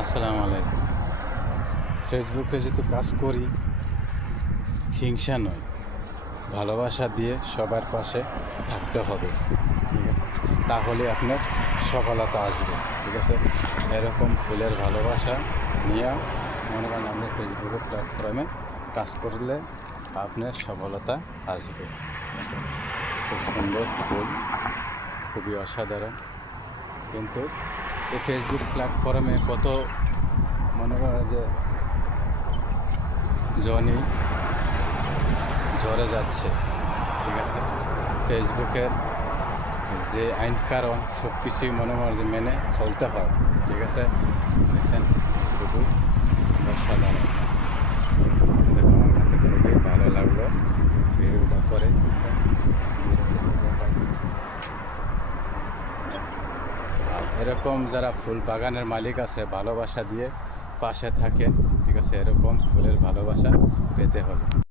আসসালামু আলাইকুম। ফেসবুকে যেহেতু কাজ করি, হিংসা নয়, ভালোবাসা দিয়ে সবার পাশে থাকতে হবে, ঠিক আছে? তাহলে আপনার সফলতা আসবে, ঠিক আছে? এরকম ফুলের ভালোবাসা নিয়ে মনে করেন আমরা ফেসবুকের প্ল্যাটফর্মে কাজ করলে আপনার সফলতা আসবে। খুব সুন্দর ফুল, খুবই অসাধারণ। কিন্তু এই ফেসবুক প্ল্যাটফর্মে কত মনে করেন যে জনই ঝরে যাচ্ছে, ঠিক আছে? ফেসবুকের যে আইন কারণ সব কিছুই মনে হয় যে মেনে চলতে হয়, ঠিক আছে? দেখছেন, খুবই অসাধারণ। দেখো, আমার কাছে খুবই ভালো লাগলো ভিডিওটা করে। আর এরকম যারা ফুল বাগানের মালিক আছে, ভালোবাসা দিয়ে পাশে থাকেন, ঠিক আছে? এরকম ফুলের ভালোবাসা পেতে হবে।